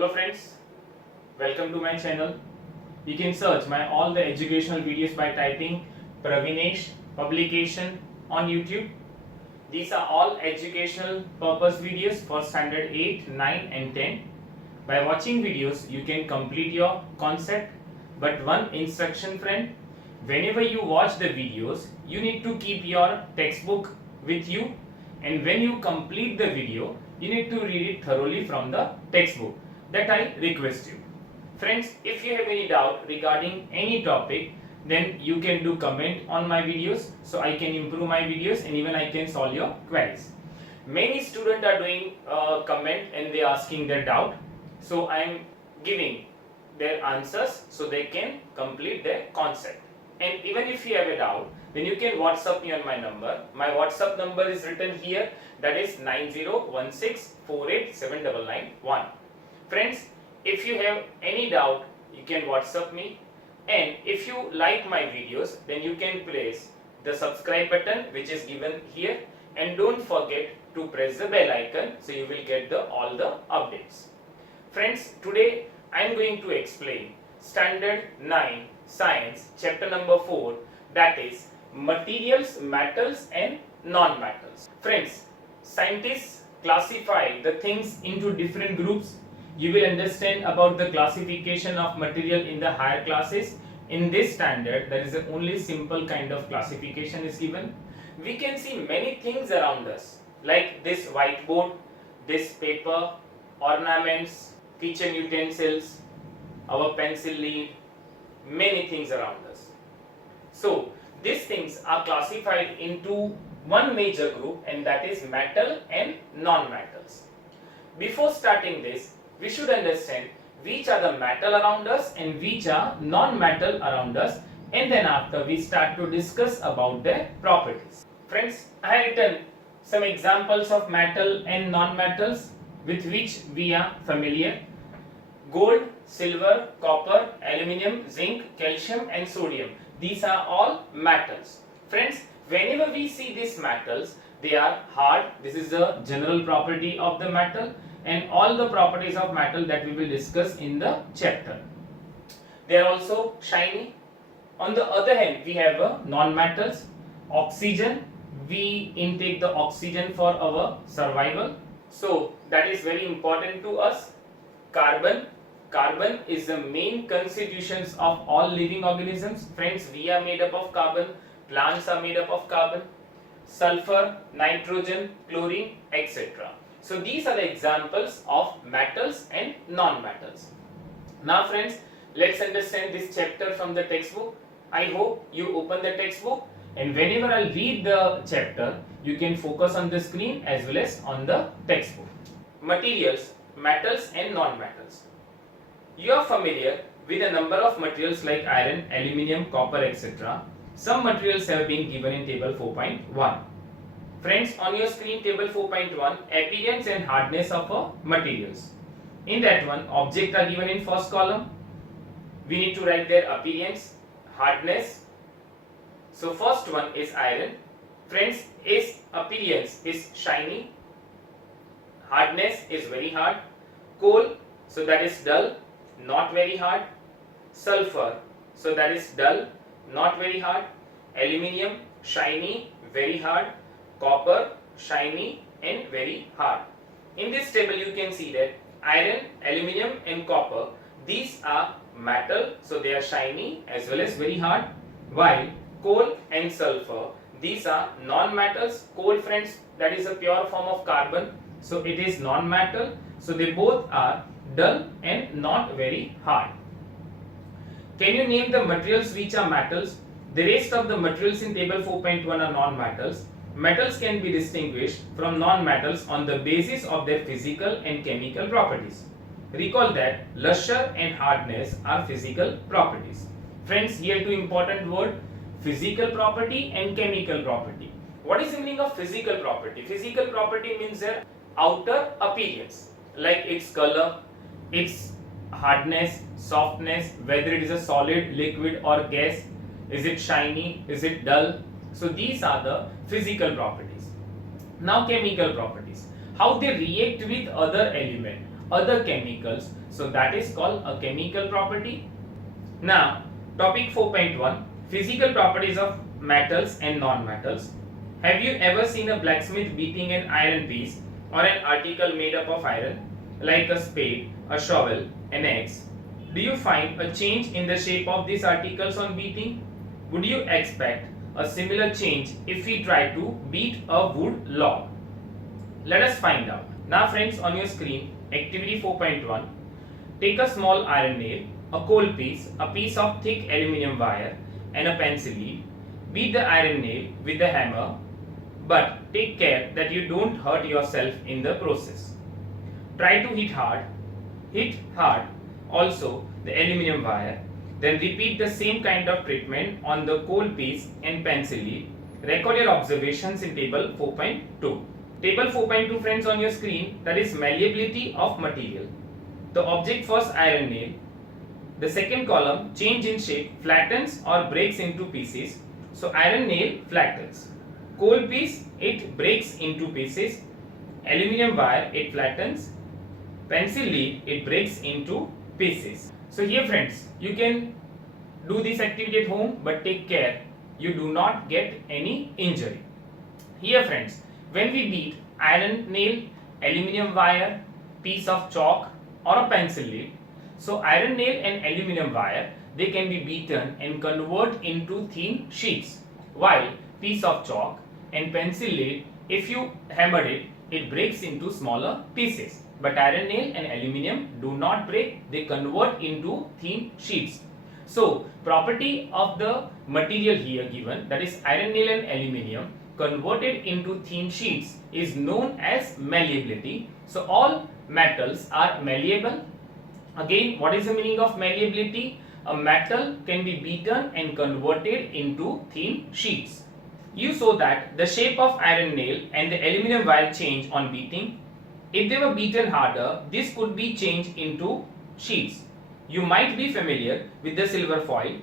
Hello friends, welcome to my channel. You can search my all the educational videos by typing Pravinesh Publication on YouTube. These are all educational purpose videos for standard 8, 9 and 10. By watching videos you can complete your concept, but one instruction friend, whenever you watch the videos you need to keep your textbook with you, and when you complete the video you need to read it thoroughly from the textbook. That I request you. Friends, if you have any doubt regarding any topic, then you can do comment on my videos so I can improve my videos and even I can solve your queries. Many students are doing comment and they are asking their doubt, so I am giving their answers so they can complete their concept. And even if you have a doubt, then you can WhatsApp me on my number. My WhatsApp number is written here, that is 9016487991. Friends, if you have any doubt, you can WhatsApp me, and if you like my videos, then you can press the subscribe button which is given here, and don't forget to press the bell icon so you will get all the updates. Friends, today I am going to explain standard 9 science chapter number 4, that is materials, metals and non-metals. Friends, scientists classify the things into different groups. You will understand about the classification of material in the higher classes. In this standard, there is a only simple kind of classification is given. We can see many things around us, like this whiteboard, this paper, ornaments, kitchen utensils, our pencil lead, many things around us. So these things are classified into one major group, and that is metal and non-metals. Before starting this, we should understand which are the metal around us and which are non-metal around us, and then after we start to discuss about their properties. Friends, I have written some examples of metal and non-metals with which we are familiar. Gold, silver, copper, aluminium, zinc, calcium and sodium. These are all metals. Friends, whenever we see these metals, they are hard. This is the general property of the metal, and all the properties of metal that we will discuss in the chapter. They are also shiny. On the other hand, we have non-metals. Oxygen, we intake the oxygen for our survival, so that is very important to us. Carbon is the main constitutions of all living organisms. Friends, we are made up of carbon, plants are made up of carbon. Sulfur, nitrogen, chlorine, etc. So these are the examples of metals and non-metals. Now friends, let's understand this chapter from the textbook. I hope you open the textbook, and whenever I read the chapter, you can focus on the screen as well as on the textbook. Materials, metals and non-metals. You are familiar with a number of materials like iron, aluminium, copper, etc. Some materials have been given in table 4.1. Friends, on your screen table 4.1, appearance and hardness of materials. In that one, objects are given in first column. We need to write their appearance, hardness. So first one is iron. Friends, its appearance is shiny. Hardness is very hard. Coal, so that is dull, not very hard. Sulfur, so that is dull, not very hard. Aluminium, shiny, very hard. Copper, shiny and very hard. In this table you can see that iron, aluminium and copper, these are metal, so they are shiny as well as very hard, while coal and sulfur, these are non-metals. Coal, friends, that is a pure form of carbon, so it is non-metal, so they both are dull and not very hard. Can you name the materials which are metals? The rest of the materials in table 4.1 are non-metals. Metals can be distinguished from non-metals on the basis of their physical and chemical properties. Recall that luster and hardness are physical properties. Friends, here two important words: physical property and chemical property. What is the meaning of physical property? Physical property means their outer appearance, like its color, its hardness, softness, whether it is a solid, liquid or gas, is it shiny, is it dull. So these are the physical properties. Now chemical properties, how they react with other element, other chemicals, so that is called a chemical property. Now, topic 4.1, physical properties of metals and non-metals. Have you ever seen a blacksmith beating an iron piece or an article made up of iron, like a spade, a shovel, an axe? Do you find a change in the shape of these articles on beating? Would you expect a similar change if we try to beat a wood log? Let us find out. Now friends, on your screen, activity 4.1, take a small iron nail, a coal piece, a piece of thick aluminium wire and a pencil lead. Beat the iron nail with the hammer, but take care that you don't hurt yourself in the process. Try to hit hard also the aluminium wire. Then repeat the same kind of treatment on the coal piece and pencil lead. Record your observations in table 4.2. Table 4.2 friends on your screen, that is malleability of material. The object first iron nail. The second column, change in shape, flattens or breaks into pieces. So iron nail flattens. Coal piece, it breaks into pieces. Aluminium wire, it flattens. Pencil lead, it breaks into pieces. So here friends, you can do this activity at home, but take care you do not get any injury. Here friends, when we beat iron nail, aluminium wire, piece of chalk or a pencil lead, so iron nail and aluminium wire, they can be beaten and convert into thin sheets, while piece of chalk and pencil lead, if you hammered it, it breaks into smaller pieces. But iron nail and aluminium do not break, they convert into thin sheets. So property of the material here given, that is iron nail and aluminium converted into thin sheets, is known as malleability. So all metals are malleable. Again, what is the meaning of malleability? A metal can be beaten and converted into thin sheets. You saw that the shape of iron nail and the aluminium wire change on beating. If they were beaten harder, this could be changed into sheets. You might be familiar with the silver foil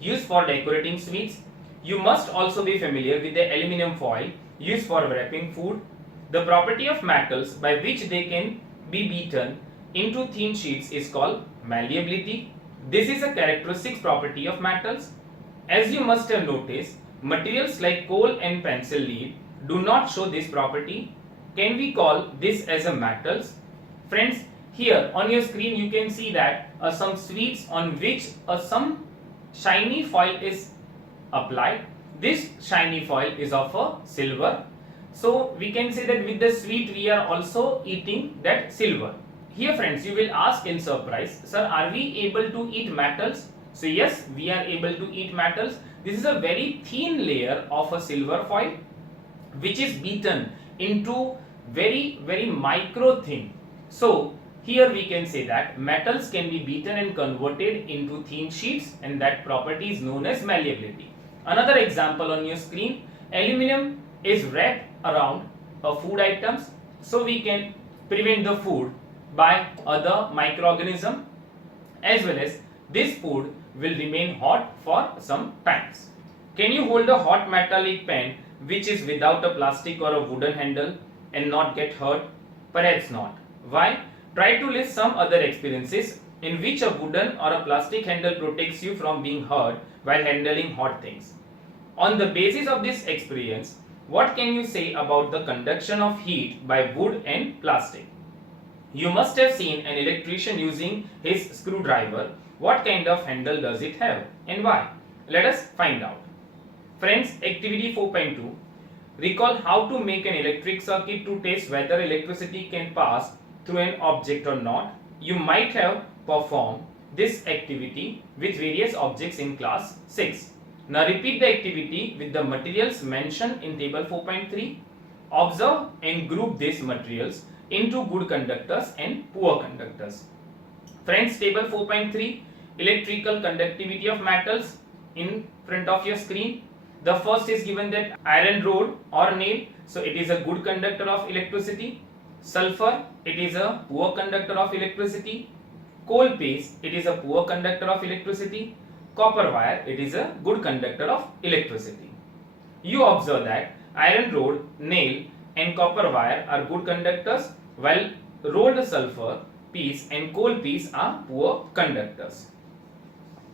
used for decorating sweets. You must also be familiar with the aluminium foil used for wrapping food. The property of metals by which they can be beaten into thin sheets is called malleability. This is a characteristic property of metals. As you must have noticed, materials like coal and pencil lead do not show this property. Can we call this as a metals? Friends, here on your screen you can see that some sweets on which some shiny foil is applied. This shiny foil is of a silver. So we can say that with the sweet we are also eating that silver. Here friends, you will ask in surprise, sir, are we able to eat metals? So yes, we are able to eat metals. This is a very thin layer of a silver foil which is beaten into very micro thin. So here we can say that metals can be beaten and converted into thin sheets, and that property is known as malleability. Another example on your screen, aluminium is wrapped around food items, so we can prevent the food by other microorganisms, as well as this food will remain hot for some times. Can you hold a hot metallic pan which is without a plastic or a wooden handle and not get hurt? Perhaps not. Why? Try to list some other experiences in which a wooden or a plastic handle protects you from being hurt while handling hot things. On the basis of this experience, what can you say about the conduction of heat by wood and plastic? You must have seen an electrician using his screwdriver. What kind of handle does it have and why? Let us find out. Friends, activity 4.2. Recall how to make an electric circuit to test whether electricity can pass through an object or not. You might have performed this activity with various objects in class 6. Now repeat the activity with the materials mentioned in table 4.3. Observe and group these materials into good conductors and poor conductors. Friends, table 4.3, electrical conductivity of metals in front of your screen. The first is given that iron rod or nail, so it is a good conductor of electricity. Sulfur, it is a poor conductor of electricity. Coal piece, it is a poor conductor of electricity. Copper wire, it is a good conductor of electricity. You observe that iron rod, nail and copper wire are good conductors, while rolled sulfur piece and coal piece are poor conductors.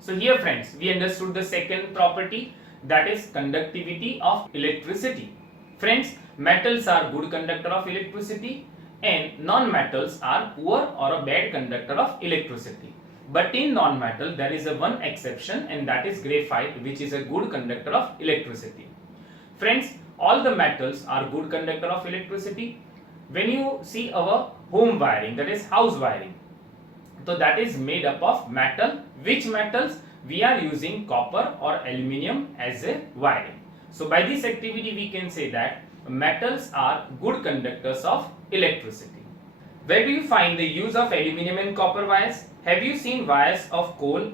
So here friends, we understood the second property, that is conductivity of electricity. Friends, metals are good conductor of electricity and non-metals are poor or a bad conductor of electricity. But in non-metal there is a one exception, and that is graphite, which is a good conductor of electricity. Friends, all the metals are good conductor of electricity. When you see our home wiring, that is house wiring, so that is made up of metal. Which metals? We are using copper or aluminium as a wiring. So by this activity we can say that metals are good conductors of electricity. Where do you find the use of aluminium and copper wires? Have you seen wires of coal?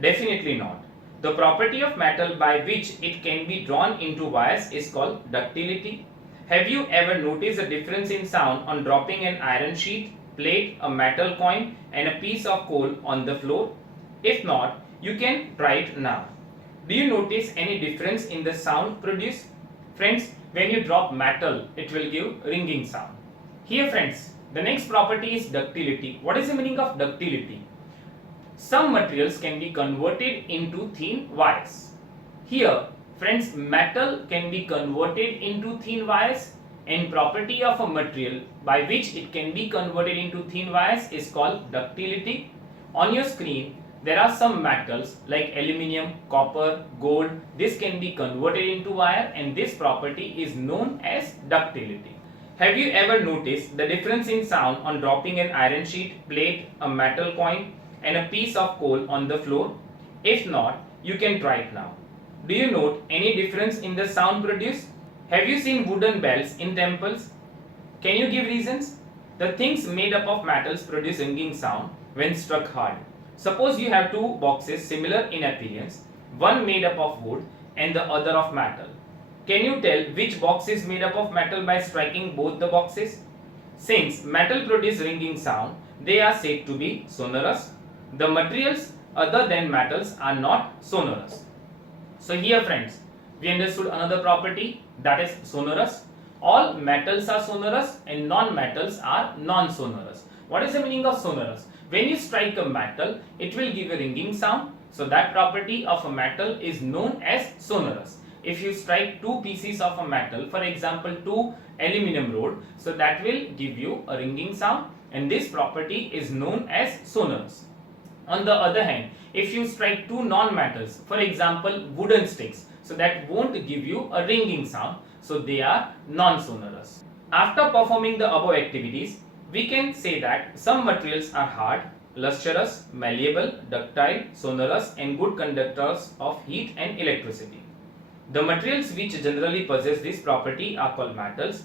Definitely not. The property of metal by which it can be drawn into wires is called ductility. Have you ever noticed a difference in sound on dropping an iron sheet, plate, a metal coin and a piece of coal on the floor? If not, you can try it now. Do you notice any difference in the sound produced? Friends, when you drop metal, it will give ringing sound. Here friends, the next property is ductility. What is the meaning of ductility? Some materials can be converted into thin wires. Here friends, metal can be converted into thin wires, and property of a material by which it can be converted into thin wires is called ductility. On your screen there are some metals like aluminium, copper, gold. This can be converted into wire, and this property is known as ductility. Have you ever noticed the difference in sound on dropping an iron sheet, plate, a metal coin and a piece of coal on the floor? If not, you can try it now. Do you note any difference in the sound produced? Have you seen wooden bells in temples? Can you give reasons? The things made up of metals produce ringing sound when struck hard. Suppose you have two boxes similar in appearance, one made up of wood and the other of metal. Can you tell which box is made up of metal by striking both the boxes? Since metal produce ringing sound, they are said to be sonorous. The materials other than metals are not sonorous. So here friends, we understood another property, that is sonorous. All metals are sonorous and non-metals are non-sonorous. What is the meaning of sonorous? When you strike a metal, it will give a ringing sound. So that property of a metal is known as sonorous. If you strike two pieces of a metal, for example two aluminum rod, so that will give you a ringing sound, and this property is known as sonorous. On the other hand, if you strike two non-metals, for example wooden sticks, so that won't give you a ringing sound, so they are non-sonorous. After performing the above activities, we can say that some materials are hard, lustrous, malleable, ductile, sonorous and good conductors of heat and electricity. The materials which generally possess this property are called metals.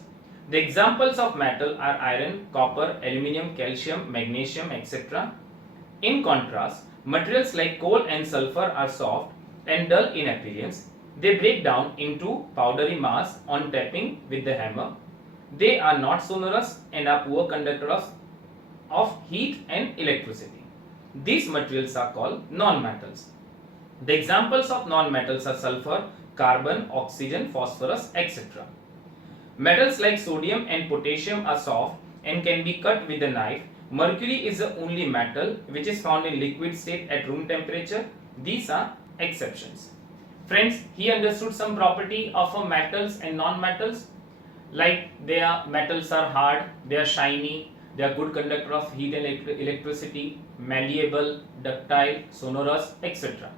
The examples of metal are iron, copper, aluminium, calcium, magnesium, etc. In contrast, materials like coal and sulfur are soft and dull in appearance. They break down into powdery mass on tapping with the hammer. They are not sonorous and are poor conductors of heat and electricity. These materials are called non-metals. The examples of non-metals are sulfur, carbon, oxygen, phosphorus, etc. Metals like sodium and potassium are soft and can be cut with a knife. Mercury is the only metal which is found in liquid state at room temperature. These are exceptions. Friends, he understood some property of metals and non-metals. Like metals are hard, they are shiny, they are good conductor of heat and electricity, malleable, ductile, sonorous, etc.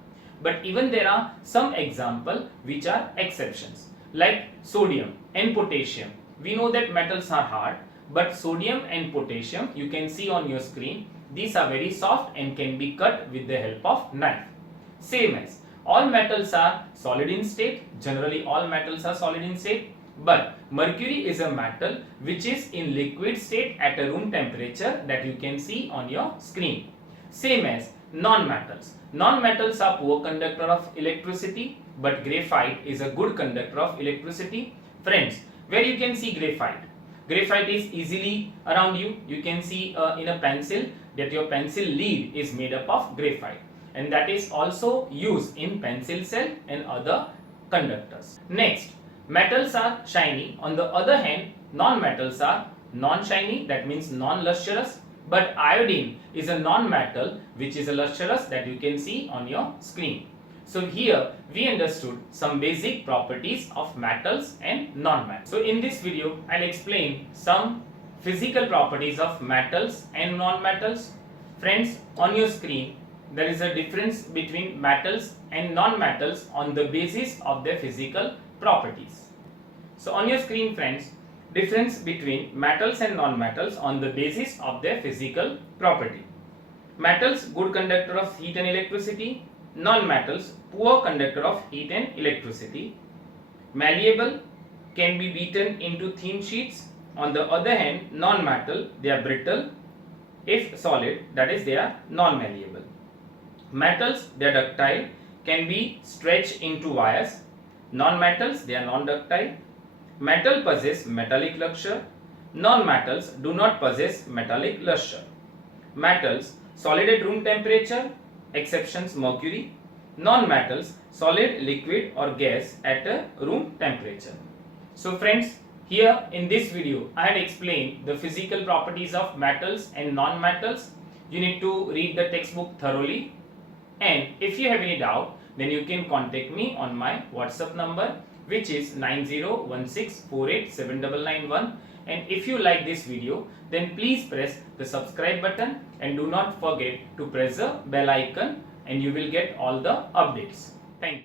But even there are some examples which are exceptions, like sodium and potassium. We know that metals are hard, but sodium and potassium, you can see on your screen, these are very soft and can be cut with the help of knife. Same as all metals are solid in state, generally all metals are solid in state, but mercury is a metal which is in liquid state at a room temperature that you can see on your screen. Same as non-metals. Non-metals are poor conductor of electricity, but graphite is a good conductor of electricity. Friends, where you can see graphite? Graphite is easily around you. You can see in a pencil that your pencil lead is made up of graphite, and that is also used in pencil shell and other conductors. Next, metals are shiny. On the other hand, non-metals are non-shiny, that means non-lustrous, but iodine is a non-metal which is a lustrous, that you can see on your screen. So here we understood some basic properties of metals and non-metals. So in this video I'll explain some physical properties of metals and non-metals. Friends, on your screen there is a difference between metals and non-metals on the basis of their physical properties. So on your screen, friends, difference between metals and non-metals on the basis of their physical property. Metals, good conductor of heat and electricity. Non-metals, poor conductor of heat and electricity. Malleable, can be beaten into thin sheets. On the other hand, non-metal, they are brittle. If solid, that is, they are non-malleable. Metals, they are ductile, can be stretched into wires. Non-metals, they are non-ductile. Metal possess metallic luster. Non-metals do not possess metallic luster. Metals, solid at room temperature, exceptions mercury. Non-metals, solid, liquid or gas at a room temperature. So friends, here in this video I had explained the physical properties of metals and non-metals. You need to read the textbook thoroughly, and if you have any doubt, then you can contact me on my WhatsApp number, which is 9016487991. And if you like this video, then please press the subscribe button and do not forget to press the bell icon, and you will get all the updates. Thank you.